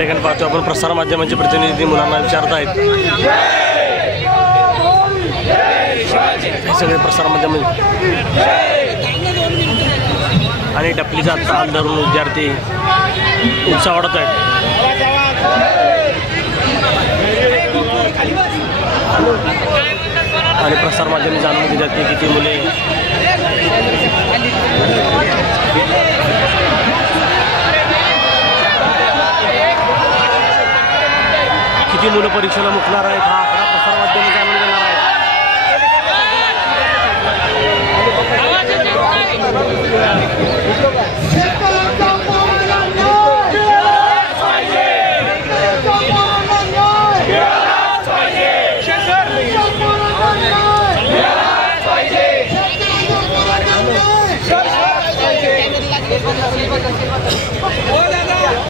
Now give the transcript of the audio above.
ठिकाणी पाहतो आपण प्रसार माध्यमांचे प्रतिनिधी मुलांना विचारत आहेत। हे सगळे प्रसार माध्यम आणि टपलीचा ताल धरून विद्यार्थी उत्साह वाढत आहेत। आणि प्रसार माध्यम जाणून घेतात की किती मुले परीक्षेला मुकणार आहेत। हा आकडा प्रसार माध्यम जाणून घेणार आहे। हो